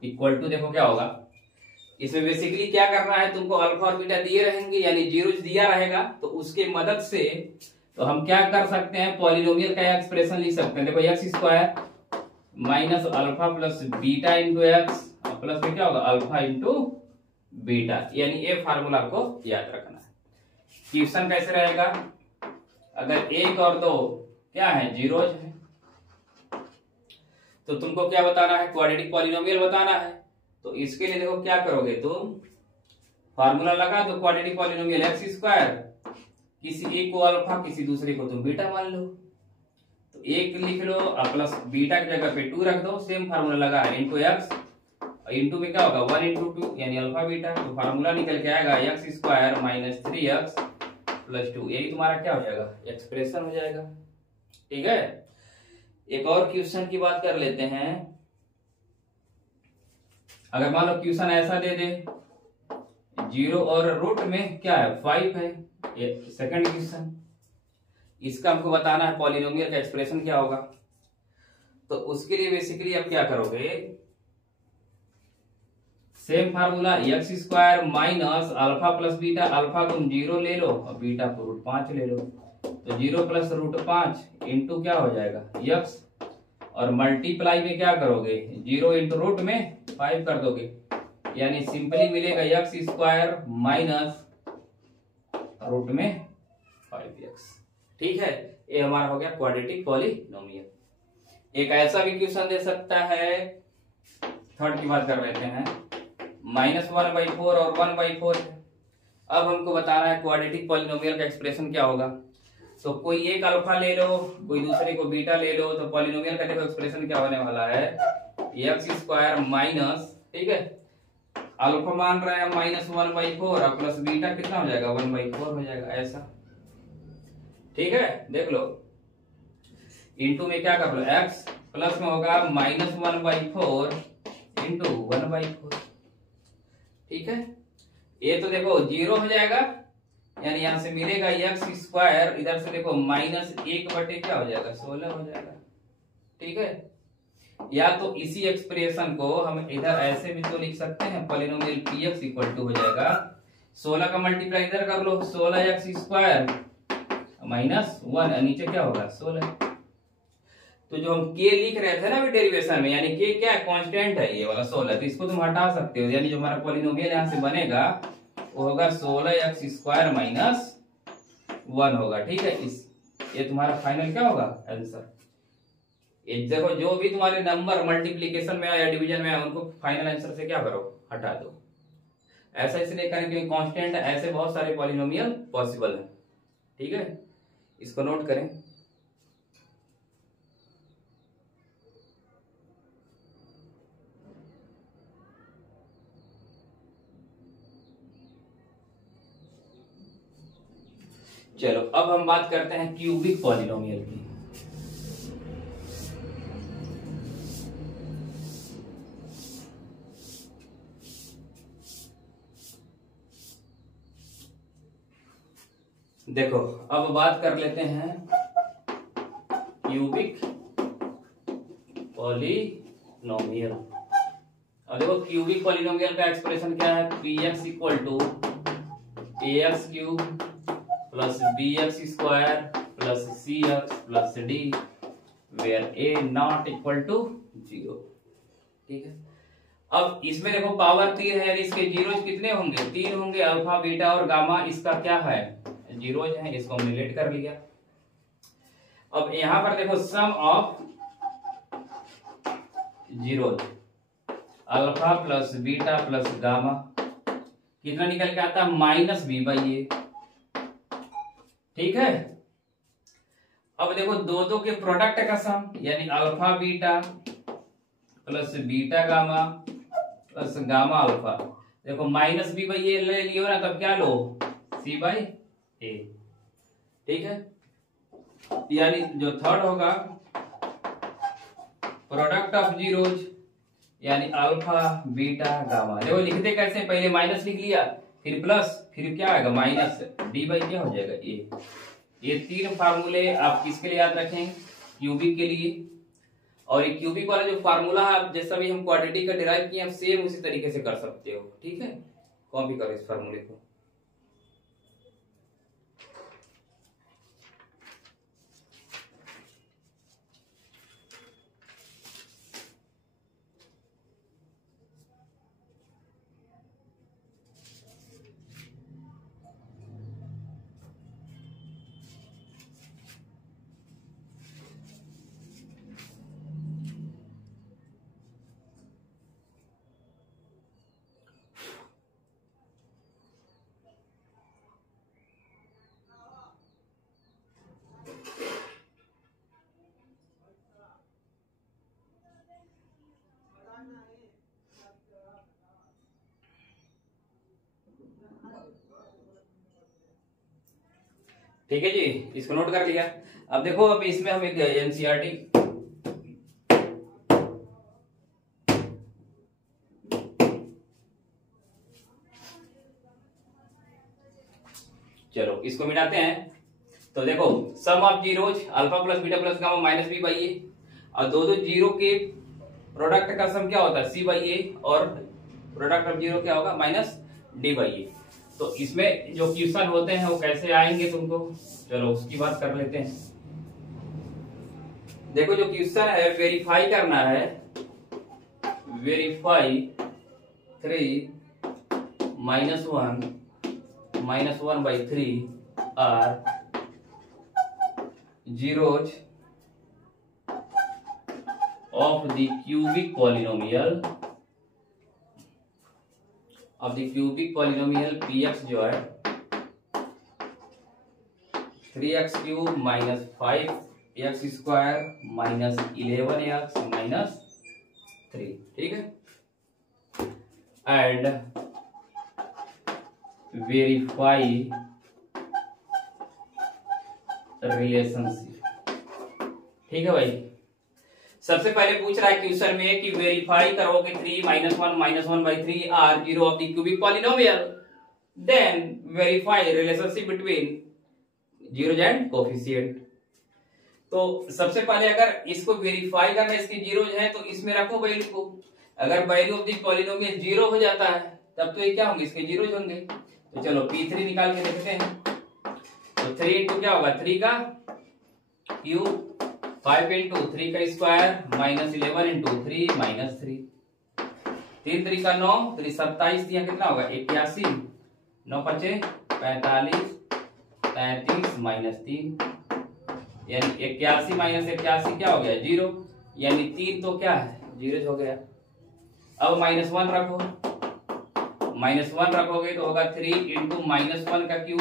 equal to, देखो क्या होगा, इसमें बेसिकली क्या करना है, तुमको अल्फा और बीटा दिए रहेंगे, यानी जीरोज दिया रहेगा, तो उसके मदद से तो हम क्या कर सकते हैं, पॉलिनोमियल का एक्सप्रेशन लिख सकते हैं। देखो x² minus alpha plus beta into x plus में क्या होगा, अल्फा इंटू बीटा, यानी ये फार्मूला को याद रखना है। क्वेश्चन कैसे रहेगा, अगर 1 और 2 क्या है, जीरोज है, तो तुमको क्या बताना है, क्वाड्रेटिक पॉलिनोमियल बताना है। तो इसके लिए देखो क्या करोगे तुम, फार्मूला लगा दो क्वाड्रेटिक पॉलिनोमियल एक्स स्क्वायर, किसी एक को अल्फा किसी दूसरे को तुम बीटा मान लो, तो एक लिख लो प्लस बीटा की जगह पे 2 रख दो, सेम फार्मूला लगा इनटू एक्स, इनटू में क्या होगा 1 इंटू 2 यानी अल्फा बीटा, तो फार्मूला निकल के आएगा x square minus 3x plus 2, यही तुम्हारा क्या हो जाएगा एक्सप्रेशन हो जाएगा। ठीक है, एक और क्वेश्चन की बात कर लेते हैं। अगर मान लो क्वेश्चन ऐसा दे दे 0 और रूट में क्या है 5 है, ये सेकंड क्वेश्चन, इसका हमको बताना है पॉलिनोमियल का एक्सप्रेशन क्या होगा। तो उसके लिए बेसिकली आप क्या करोगे, same formula x square minus alpha plus beta, alpha तुम 0 ले लो और बीटा को रूट 5 ले लो, तो 0 प्लस रूट 5 इंटू क्या हो जाएगा x, और मल्टीप्लाई में क्या करोगे 0 इंटू रूट में 5 कर दोगे, यानी सिंपली मिलेगा एक्स स्क्वायर माइनस रूट में 5x। ठीक है, ये हमारा हो गया क्वाड्रेटिक पॉलिनोमियल। एक ऐसा भी क्वेश्चन दे सकता है, थर्ड की बात कर लेते हैं, -1/4 और 1/4 है। अब हमको बताना है क्वाड्रेटिक पॉलिनोमियल का एक्सप्रेशन क्या होगा। तो कोई एक अल्फा ले लो, कोई दूसरे को बीटा ले लो, तो पॉलिनोमियल का देखो एक्सप्रेशन क्या होने वाला है, एक्स स्क्वायर माइनस, ठीक है, अल्फा मान रहे हैं -1/4 और प्लस बीटा कितना हो जाएगा 1/4 हो जाएगा ऐसा। ठीक है, देख लो इंटू में क्या कर लो x, प्लस में होगा -1/4 इंटू 1/4। ठीक है, ये तो देखो 0 हो जाएगा, यानी यहां से मिलेगा एक्स स्क्वायर, इधर से देखो -1 बटे क्या हो जाएगा 16 हो जाएगा। ठीक है, या तो इसी एक्सप्रेशन को हम इधर ऐसे भी तो लिख सकते हैं, पॉलिनोमियल px इक्वल टू हो जाएगा 16 का मल्टीप्लाई इधर कर लो, 16x स्क्वायर -1, नीचे क्या होगा 16। तो जो हम k लिख रहे थे ना अभी डेरिवेशन में, यानी k क्या है कांस्टेंट है ये वाला 16, तो इसको तुम हटा सकते हो, यानी जो हमारा पॉलिनोमियल यहां से बनेगा वो होगा 16x स्क्वायर -1 होगा। ठीक है, ये तुम्हारा फाइनल क्या होगा आंसर। ये देखो जो भी तुम्हारे नंबर मल्टीप्लीकेशन में या डिवीजन में है उनको फाइनल आंसर से क्या करो हटा दो। ऐसा इसलिए करें क्योंकि कांस्टेंट ऐसे बहुत सारे पॉलिनोमियल पॉसिबल है। ठीक है, इसको नोट करें। चलो अब हम बात करते हैं क्यूबिक पॉलिनोमियल की। देखो अब बात कर लेते हैं क्यूबिक पॉलिनोमियल। अब देखो क्यूबिक पॉलिनोमियल का एक्सप्रेशन क्या है, px equal to ax cube plus bx square plus cx plus d where a not equal to 0। ठीक है, अब इसमें देखो पावर 3 है, इसके जीरोज कितने होंगे 3 होंगे, अल्फा बीटा और गामा इसका क्या है जीरोज है, इसको हमने लेट कर लिया। अब यहां पर देखो sum of zeros alpha plus beta plus gamma कितना निकल के आता है -b/a। ठीक है, अब देखो दो के प्रोडक्ट का सम यानी alpha beta plus beta gamma plus gamma alpha, देखो -b/a ले लियो ना, तब क्या लो c/a। ठीक है, यानी जो थर्ड होगा प्रोडक्ट ऑफ जीरोज यानी अल्फा बीटा गामा। देखो लिखते कैसे, पहले माइनस लिख लिया फिर प्लस फिर क्या आएगा -d/a हो जाएगा a। ये 3 फार्मूले आप किसके लिए याद रखें, क्यूबिक के लिए। और ये क्यूबिक वाला जो फार्मूला है आप जैसा भी हम क्वाड्रेटिक का डिराइव किए हैं सेम उसी तरीके से कर सकते हो। ठीक है, कॉपी करो इस फार्मूले को। ठीक है जी, इसको नोट कर लिया। अब देखो, अब इसमें हम एक एनसीईआरटी चलो इसको मिटाते हैं। तो देखो, sum of zeros alpha plus beta plus gamma minus B by A, और दो दो जीरो के प्रोडक्ट का सम क्या होता है सी बाई ए, और प्रोडक्ट ऑफ जीरो क्या होगा माइनस डी बाई ए। तो इसमें जो क्वेश्चन होते हैं वो कैसे आएंगे तुमको, चलो उसकी बात कर लेते हैं। देखो जो क्वेश्चन है वेरीफाई करना है, verify 3 minus 1 by 3 are zeros of the cubic polynomial px जो है 3x cube minus 5x square minus 11x minus 3, ठीक है। एंड वेरीफाई रिलेशनशिप, ठीक है भाई। सबसे पहले पूछ रहा है क्वेश्चन में कि वेरीफाई करोगे 3 minus 1 by 3 are zero of the cubic polynomial, then verify relationship between zeros and coefficient. तो सबसे पहले अगर इसको वेरीफाई करना, इसके जीरोज है तो इसमें रखो वैल्यू को। अगर value of the polynomial zero हो जाता है तब तो ये क्या होंगे, इसके जीरोज होंगे। तो चलो P3 निकाल के देखते हैं। तो 3 इंटू क्या होगा 3 का क्यूब, 5 इंटू 3 का स्क्वायर माइनस 11 इंटू 3 माइनस 3, 3 3 का 9, 3 27 दिया कितना होगा 81, 9 5 45, 33 माइनस 3, यानी 81 माइनस 81 क्या हो गया 0, यानी 3 तो क्या है 0 हो गया। अब -1 रखो, -1 रखोगे तो होगा 3 इंटू -1 का क्यूब,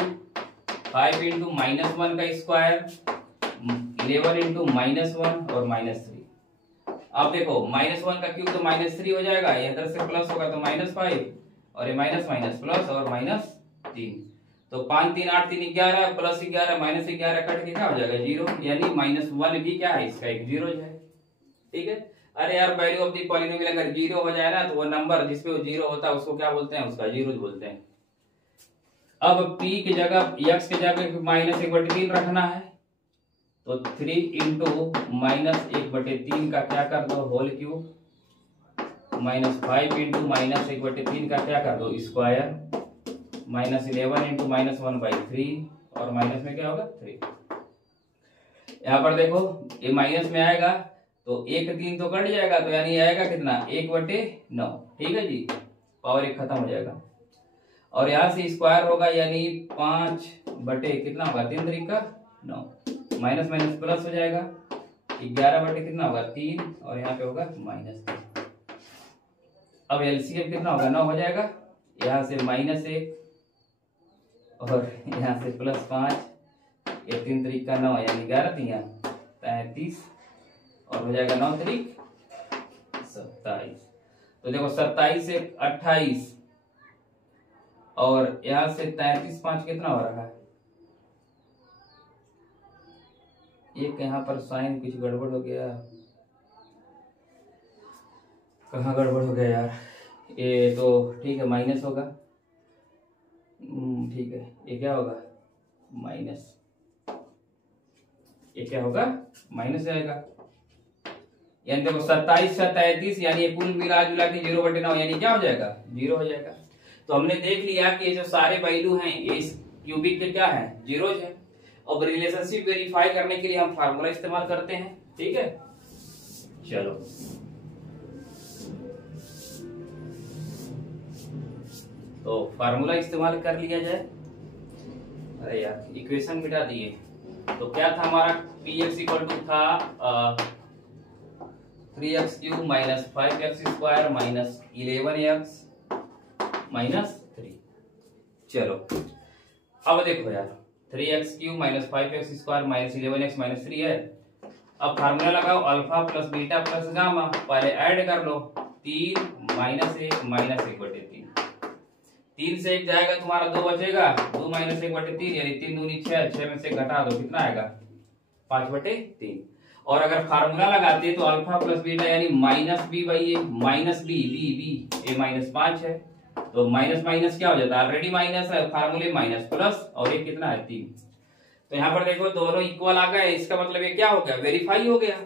5 इंटू -1 का स्क्वायर, 11 इंटू -1 और -3। अब देखो -1 का क्यूब तो -3 हो जाएगा, इधर से प्लस होगा तो -5, और ये माइनस माइनस प्लस और -3, तो 5 3 8 3 11 प्लस 11 माइनस 11 कट के क्या हो जाएगा 0, यानी -1 भी क्या है इसका एक जीरो है, ठीक है। अरे यार वैल्यू ऑफ द पॉलिनोमियल अगर 0 हो जाए ना तो वो नंबर जिसपे वो 0 होता है उसको क्या बोलते हैं, उसका जीरो बोलते हैं। अब p की जगह x की जगह -1/3 रखना है, तो 3 इंटू -1/3 का क्या कर दो होल क्यूब, -5 इंटू -1/3 का क्या कर दो स्क्वायर, -11 इंटू -1/3 और माइनस में क्या होगा 3। यहाँ पर देखो ये माइनस में आएगा तो 1 3 तो कट जाएगा, तो यानी आएगा कितना 1/9, ठीक है जी, पावर 1 खत्म हो जाएगा। और यहाँ से स्क्वायर होगा यानी 5 बटे कितना होगा 3 3 का 9, माइनस माइनस प्लस हो जाएगा, 11 बटे कितना होगा 3 और यहाँ पे होगा -3। अब एलसीएम कितना होगा 9 हो जाएगा, यहाँ से -1 और यहाँ से +5, ये 3 3 का 9 यानी 11 3 33 और हो जाएगा 9 3 27। तो देखो 27 से 28 और यहाँ से 33 5 कितना हो रहा है, एक यहाँ पर साइन कुछ गड़बड़ हो गया, कहाँ गड़बड़ हो गया यार, ये तो ठीक है माइनस होगा, ठीक है ये क्या होगा माइनस, ये क्या होगा माइनस आएगा, यानी देखो 27 से 33 यानी ये कुल मिला जुला के 0/9 यानी क्या हो जाएगा 0 हो जाएगा। तो हमने देख लिया कि ये जो सारे वैल्यू हैं ये इस क्यूबिक के क्या है जीरोज है। अब रिलेशनशिप वेरीफाई करने के लिए हम फार्मूला इस्तेमाल करते हैं, ठीक है। चलो तो फार्मूला इस्तेमाल कर लिया जाए। अरे यार इक्वेशन मिटा दिए, तो क्या था हमारा px इक्वल टू था 3x cube minus 5x square minus 11x minus 3। चलो अब देखो यार 3x cube minus 5x square minus 11x minus 3 है। अब फार्मूला लगाओ alpha plus beta plus gamma, पहले ऐड कर लो 3 -1 -1/3, 3 से 1 जाएगा तुम्हारा 2 बचेगा, 2 माइनस 1/3 यानी 3 दूनी 6, 6 में से घटा दो कितना आएगा 5/3। और अगर फार्मूला लगाते तो अल्फा प्लस बीटा यानी minus B by a, minus b b b a minus 5 है, तो माइनस माइनस क्या हो जाता है, ऑलरेडी माइनस है, फार्मूले माइनस प्लस और ये कितना है 3। तो यहाँ पर देखो दोनों इक्वल आ गए, इसका मतलब ये क्या हो गया, वेरीफाई हो गया।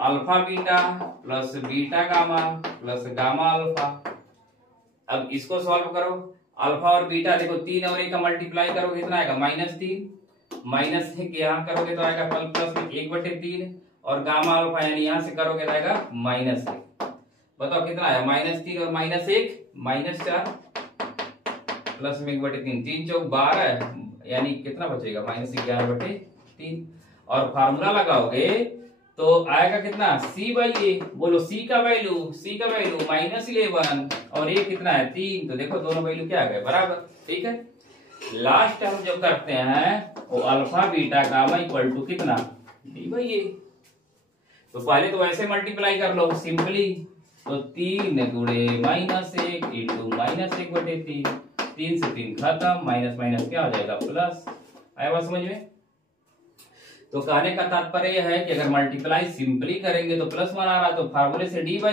Alpha beta plus beta gamma plus gamma alpha. अब इसको सॉल्व करो, अल्फा और बीटा देखो 3 और 1 का मल्टीप्लाई करो कितना आएगा -3, माइनस यहाँ करोगे तो आएगा प्लस में 1/3 और गामा अल्फा यानी यहां से करोगे तो आएगा -1। बताओ कितना आया, -3 और -1 -4 प्लस में 1/3, 3 चौक 12 यानी कितना बचेगा -11/3। और फार्मूला लगाओगे तो आएगा कितना c/a, बोलो c का वैल्यू -11 और ये कितना है 3, तो देखो दोनों वैल्यू क्या आ गए बराबर। ठीक है, लास्ट हम जो करते हैं वो alpha beta gamma equal to कितना d/a। तो पहले तो ऐसे मल्टीप्लाई कर लो सिंपली, तो 3 गुणे -1 इंटू -1/3, 3 से 3 खत्म, माइनस माइनस क्या हो जाएगा प्लस। आया बात समझ में। तो कहने का तात्पर्य यह है कि अगर मल्टीप्लाई सिंपली करेंगे तो +1 आ रहा, तो फार्मूले से d/a,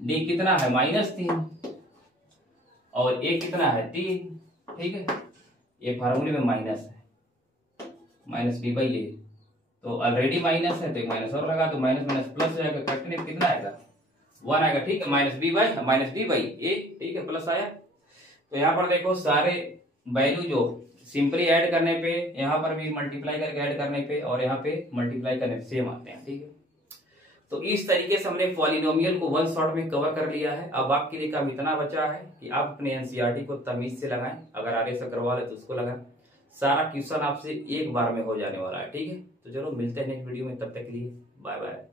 d कितना है -3 और a कितना है 3। ठीक है, ये फार्मूले में माइनस है, माइनस d/a, तो ऑलरेडी माइनस है तो एक माइनस और लगा, तो माइनस माइनस प्लस जाएगा, कटने कितना आएगा 1 आएगा। ठीक है, -b/a। ठीक है, प्लस आया। तो यहाँ पर देखो सारे वैल्यू जो सिंपली ऐड करने पे, यहाँ पर भी मल्टीप्लाई करके ऐड करने पे और यहाँ पे मल्टीप्लाई करने पे सेम आते हैं। ठीक है, तो इस तरीके से हमने पॉलिनोमियल को 1 शॉट में कवर कर लिया है। अब आपके लिए काम इतना बचा है कि आप अपने एनसीईआरटी को तमीज से लगाएं, अगर आगे से करवा ले तो उसको लगाएं। सारा क्वेश्चन आपसे एक बार में हो जाने वाला है। ठीक है, तो चलो मिलते हैं नेक्स्ट वीडियो में, तब तक के लिए बाय बाय।